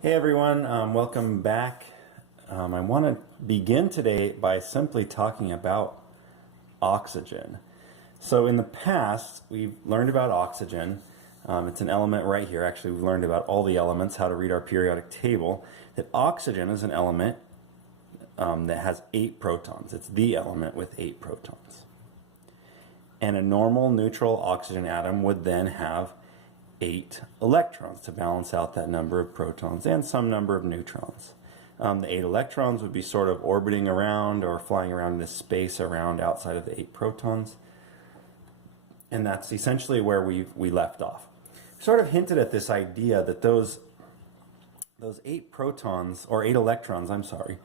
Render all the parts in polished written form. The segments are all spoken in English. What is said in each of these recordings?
Hey everyone, welcome back. I want to begin today by simply talking about oxygen. So in the past, we've learned about oxygen. It's an element right here. Actually, we've learned about all the elements, how to read our periodic table. That oxygen is an element that has 8 protons. It's the element with 8 protons. And a normal neutral oxygen atom would then have 8 electrons to balance out that number of protons and some number of neutrons. The 8 electrons would be sort of orbiting around or flying around in this space around outside of the 8 protons. And that's essentially where we left off. Sort of hinted at this idea that those 8 protons, or 8 electrons, I'm sorry,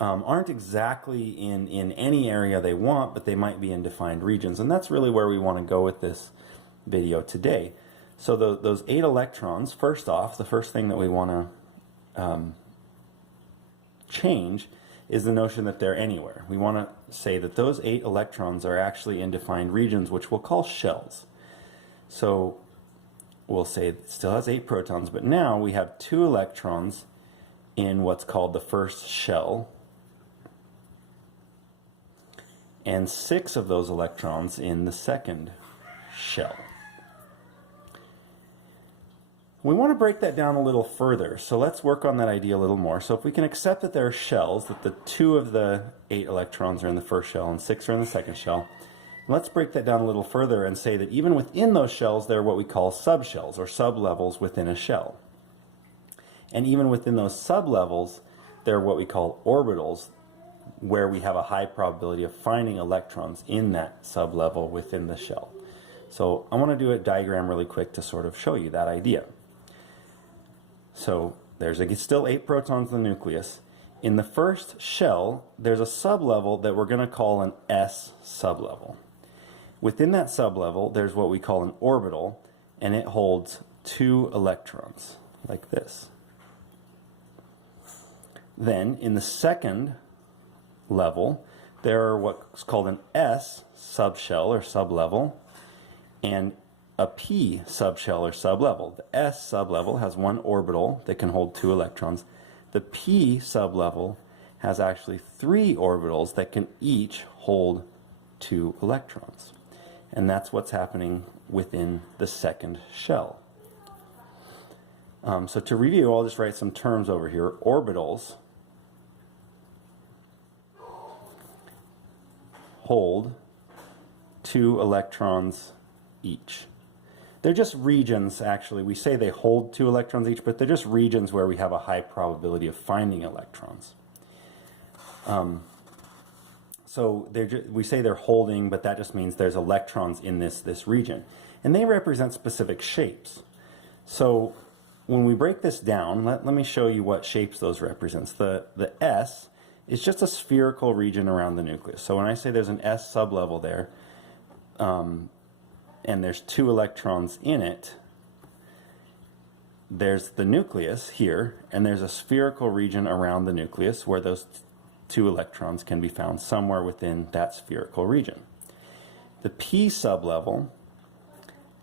aren't exactly in any area they want, but they might be in defined regions. And that's really where we want to go with this video today. So those 8 electrons, first off, the first thing that we want to change is the notion that they're anywhere. We want to say that those 8 electrons are actually in defined regions, which we'll call shells. So we'll say it still has 8 protons, but now we have 2 electrons in what's called the first shell, and 6 of those electrons in the second shell. We want to break that down a little further, so let's work on that idea a little more. So if we can accept that there are shells, that the 2 of the 8 electrons are in the first shell and 6 are in the second shell, let's break that down a little further and say that even within those shells there are what we call subshells, or sublevels within a shell. And even within those sublevels there are what we call orbitals, where we have a high probability of finding electrons in that sublevel within the shell. So I want to do a diagram really quick to sort of show you that idea. So there's still 8 protons in the nucleus. In the first shell, there's a sublevel that we're going to call an S sublevel. Within that sublevel, there's what we call an orbital, and it holds 2 electrons, like this. Then, in the second level, there are what's called an S subshell or sublevel, and a P subshell or sublevel. The S sublevel has 1 orbital that can hold 2 electrons. The P sublevel has actually 3 orbitals that can each hold 2 electrons. And that's what's happening within the second shell. So to review, I'll just write some terms over here. Orbitals hold 2 electrons each. They're just regions, actually. We say they hold 2 electrons each, but they're just regions where we have a high probability of finding electrons. So we say they're holding, but that just means there's electrons in this region. And they represent specific shapes. So when we break this down, let me show you what shapes those represents. The S is just a spherical region around the nucleus. So when I say there's an S sublevel there, and there's 2 electrons in it, there's the nucleus here, and there's a spherical region around the nucleus where those 2 electrons can be found somewhere within that spherical region. The P sublevel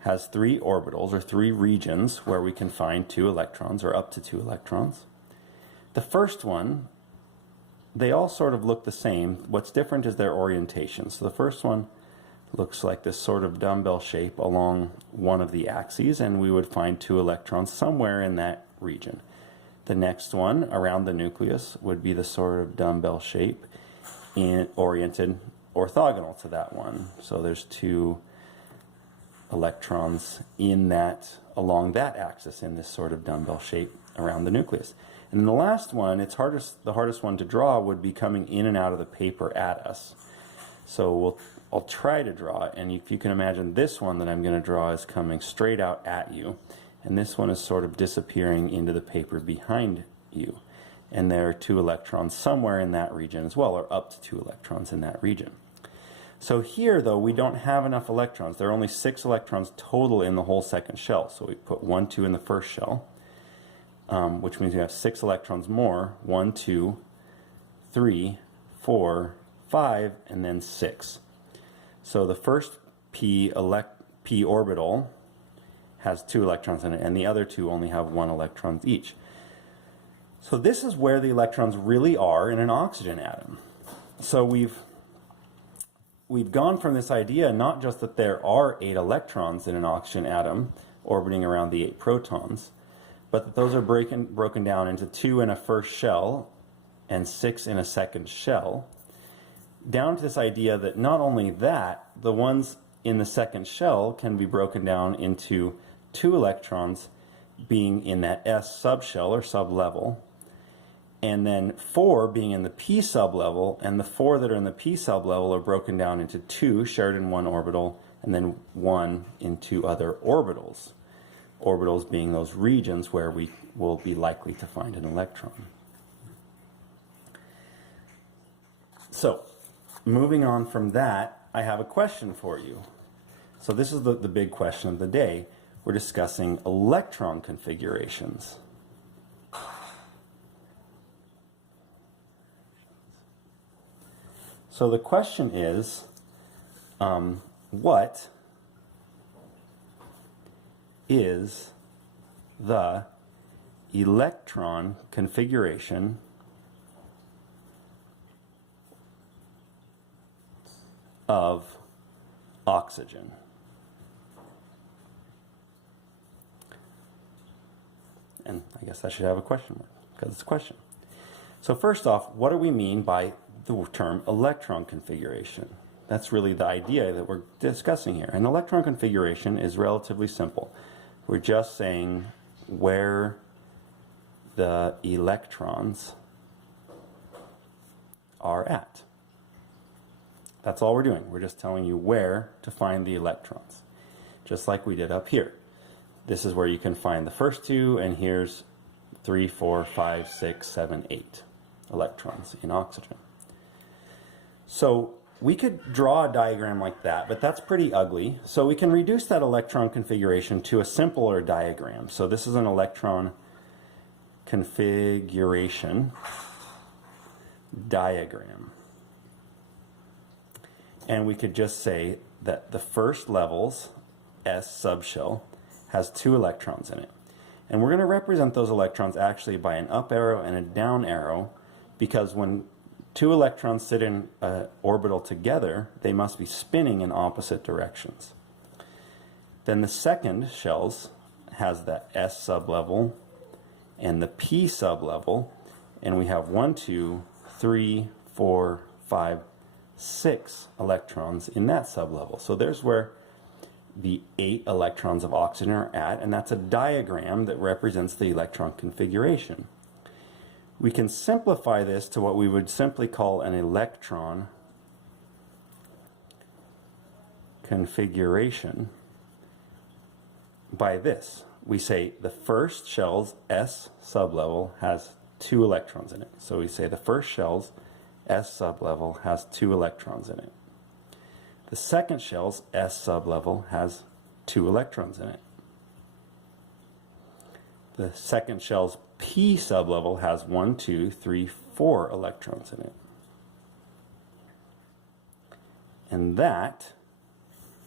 has 3 orbitals, or 3 regions, where we can find 2 electrons, or up to 2 electrons. The first one, they all sort of look the same. What's different is their orientation. So the first one looks like this sort of dumbbell shape along one of the axes, and we would find 2 electrons somewhere in that region. The next one around the nucleus would be the sort of dumbbell shape oriented orthogonal to that one. So there's 2 electrons in that, along that axis, in this sort of dumbbell shape around the nucleus. And then the last one, the hardest one to draw, would be coming in and out of the paper at us. So I'll try to draw it, and if you can imagine, this one that I'm going to draw is coming straight out at you, and this one is sort of disappearing into the paper behind you. And there are 2 electrons somewhere in that region as well, or up to 2 electrons in that region. So here, though, we don't have enough electrons. There are only 6 electrons total in the whole second shell. So we put 1, 2 in the first shell, which means we have 6 electrons more. 1, 2, 3, 4, 5, and then 6. So the first P orbital has 2 electrons in it, and the other 2 only have 1 electron each. So this is where the electrons really are in an oxygen atom. So we've gone from this idea not just that there are 8 electrons in an oxygen atom orbiting around the 8 protons, but that those are broken down into 2 in a first shell and 6 in a second shell, down to this idea that not only that, the ones in the second shell can be broken down into 2 electrons being in that S subshell or sublevel, and then 4 being in the P sublevel, and the 4 that are in the P sublevel are broken down into 2 shared in one orbital, and then 1 in 2 other orbitals. Orbitals being those regions where we will be likely to find an electron. So, moving on from that, I have a question for you. So this is the big question of the day. We're discussing electron configurations. So the question is, what is the electron configuration of oxygen? And I guess I should have a question mark because it's a question. So first off, what do we mean by the term electron configuration? That's really the idea that we're discussing here. And electron configuration is relatively simple. We're just saying where the electrons are at. That's all we're doing. We're just telling you where to find the electrons, just like we did up here. This is where you can find the first 2, and here's 3, 4, 5, 6, 7, 8 electrons in oxygen. So we could draw a diagram like that, but that's pretty ugly. So we can reduce that electron configuration to a simpler diagram. So this is an electron configuration diagram. And we could just say that the first level's S subshell has 2 electrons in it. And we're going to represent those electrons actually by an up arrow and a down arrow, because when 2 electrons sit in an orbital together, they must be spinning in opposite directions. Then the second shells has the S sublevel and the P sublevel, and we have 1, 2, 3, 4, 5, 6 electrons in that sublevel. So there's where the 8 electrons of oxygen are at, and that's a diagram that represents the electron configuration. We can simplify this to what we would simply call an electron configuration by this. We say the first shell's S sublevel has 2 electrons in it. So we say the first shell's S sublevel has 2 electrons in it. The second shell's S sublevel has 2 electrons in it. The second shell's P sublevel has 1, 2, 3, 4 electrons in it. And that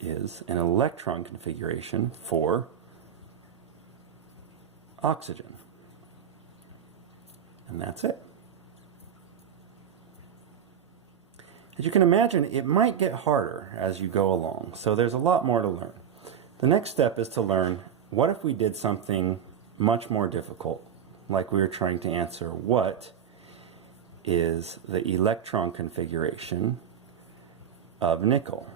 is an electron configuration for oxygen. And that's it. As you can imagine, it might get harder as you go along, so there's a lot more to learn. The next step is to learn, what if we did something much more difficult, like we were trying to answer, what is the electron configuration of nickel?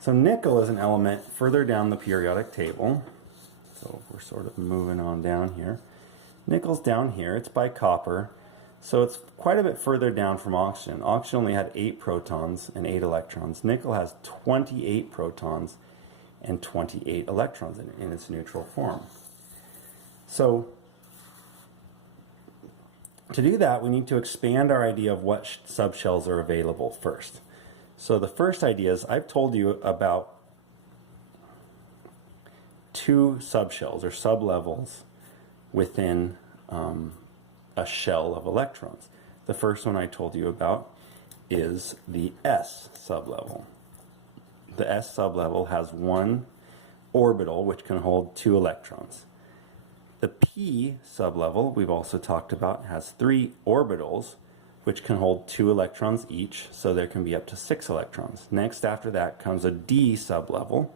So nickel is an element further down the periodic table. So we're sort of moving on down here. Nickel's down here. It's by copper. So it's quite a bit further down from oxygen. Oxygen only had 8 protons and 8 electrons. Nickel has 28 protons and 28 electrons in its neutral form. So to do that, we need to expand our idea of what subshells are available first. So the first idea is, I've told you about 2 subshells or sublevels within a shell of electrons. The first one I told you about is the S sublevel. the s sublevel, has one orbital which can hold 2 electrons. The p sublevel, we've also talked about, has 3 orbitals which can hold 2 electrons each, so there can be up to 6 electrons. Next after that comes a d sublevel,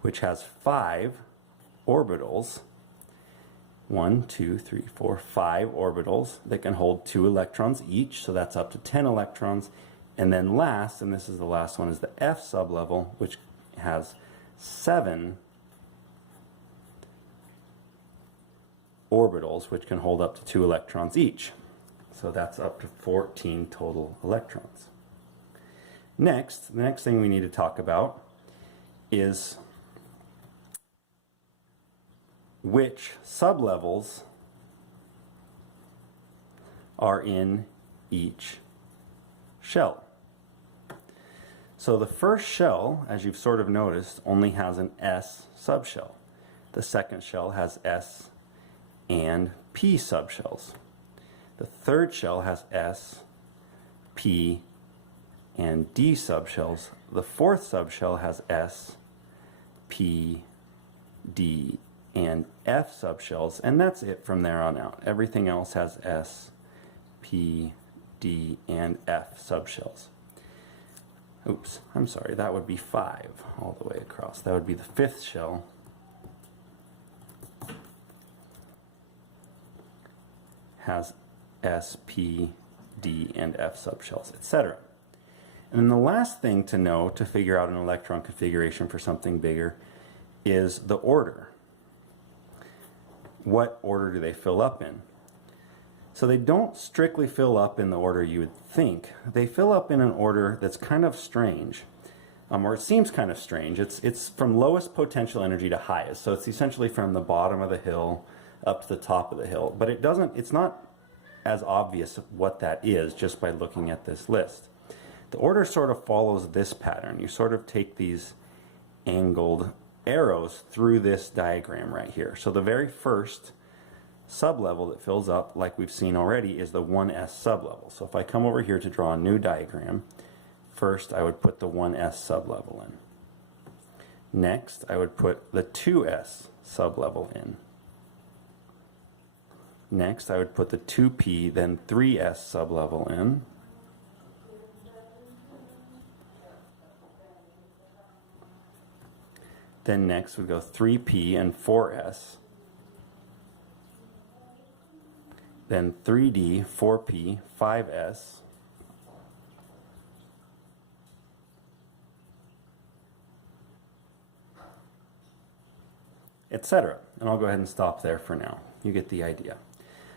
which has 5 orbitals. 1, 2, 3, 4, 5 orbitals that can hold 2 electrons each, so that's up to 10 electrons. And then last, and this is the last one, is the f sublevel, which has 7 orbitals which can hold up to 2 electrons each. So that's up to 14 total electrons. Next, the next thing we need to talk about is which sublevels are in each shell. So the first shell, as you've sort of noticed, only has an S subshell. The second shell has S and P subshells. The third shell has S, P, and D subshells. The fourth subshell has S, P, D, and F subshells, and that's it from there on out. Everything else has S, P, D, and F subshells. Oops, I'm sorry, that would be 5 all the way across. That would be the fifth shell. Has S, P, D, and F subshells, etc. And then the last thing to know to figure out an electron configuration for something bigger is the order. What order do they fill up in? So they don't strictly fill up in the order you would think. They fill up in an order that's kind of strange, or it seems kind of strange. It's from lowest potential energy to highest. So it's essentially from the bottom of the hill up to the top of the hill. But it's not as obvious what that is just by looking at this list. The order sort of follows this pattern. You sort of take these angled arrows through this diagram right here. So the very first sublevel that fills up, like we've seen already, is the 1s sublevel. So if I come over here to draw a new diagram, first I would put the 1s sublevel in. Next I would put the 2s sublevel in. Next I would put the 2p, then 3s sublevel in. Then next we go 3p and 4s. Then 3d, 4p, 5s. Etc. And I'll go ahead and stop there for now. You get the idea.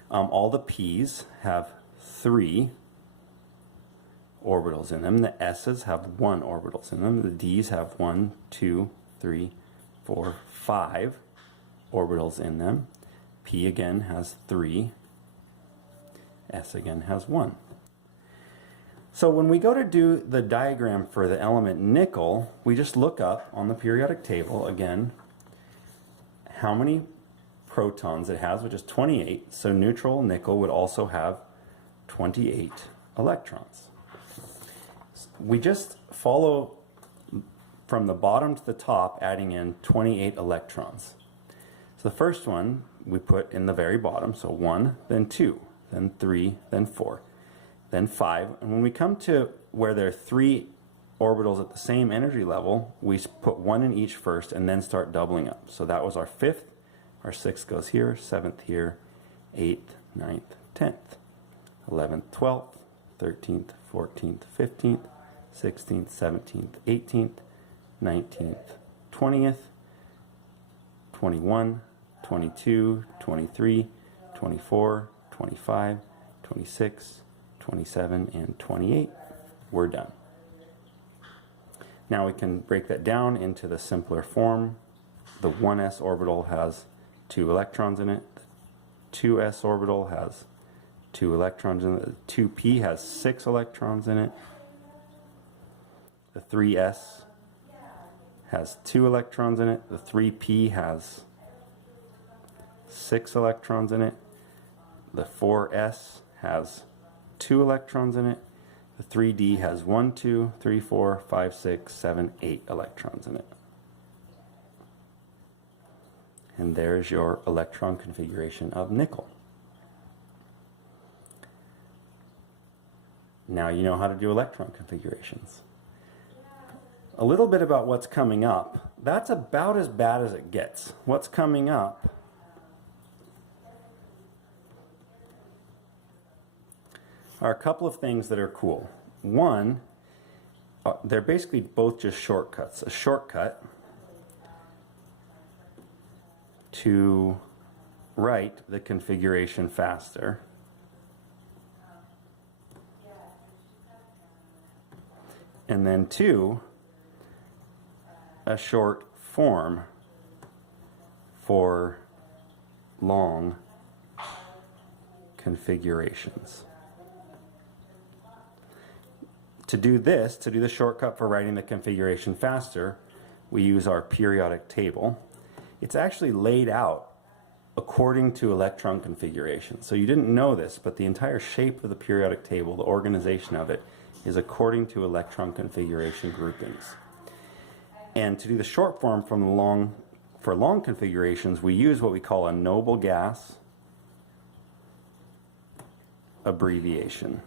All the p's have 3 orbitals in them. The s's have 1 orbitals in them. The d's have 1, 2, 3, 4, 5 orbitals in them. P again has 3. S again has 1. So when we go to do the diagram for the element nickel, we just look up on the periodic table again how many protons it has, which is 28. So neutral nickel would also have 28 electrons. We just follow from the bottom to the top, adding in 28 electrons. So the first one we put in the very bottom, so 1, then 2, then 3, then 4, then 5. And when we come to where there are 3 orbitals at the same energy level, we put 1 in each first and then start doubling up. So that was our 5th, our 6th goes here, 7th here, 8th, 9th, 10th, 11th, 12th, 13th, 14th, 15th, 16th, 17th, 18th, 19th, 20th, 21, 22, 23, 24, 25, 26, 27, and 28. We're done. Now we can break that down into the simpler form. The 1s orbital has 2 electrons in it. The 2s orbital has 2 electrons in it. The 2p has 6 electrons in it. The 3s has 2 electrons in it. The 3p has 6 electrons in it. The 4s has 2 electrons in it. The 3D has 1, 2, 3, 4, 5, 6, 7, 8 electrons in it. And there's your electron configuration of nickel. Now you know how to do electron configurations. A little bit about what's coming up. That's about as bad as it gets. What's coming up are a couple of things that are cool. One, they're basically both just shortcuts. A shortcut to write the configuration faster. And then two, a short form for long configurations. To do this, to do the shortcut for writing the configuration faster, we use our periodic table. It's actually laid out according to electron configuration. So you didn't know this, but the entire shape of the periodic table, the organization of it, is according to electron configuration groupings. And to do the short form for long configurations, we use what we call a noble gas abbreviation.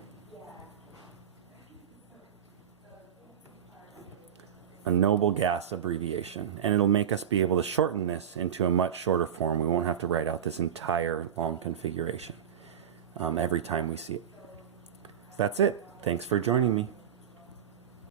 A noble gas abbreviation, and it'll make us be able to shorten this into a much shorter form. We won't have to write out this entire long configuration every time we see it. That's it. Thanks for joining me.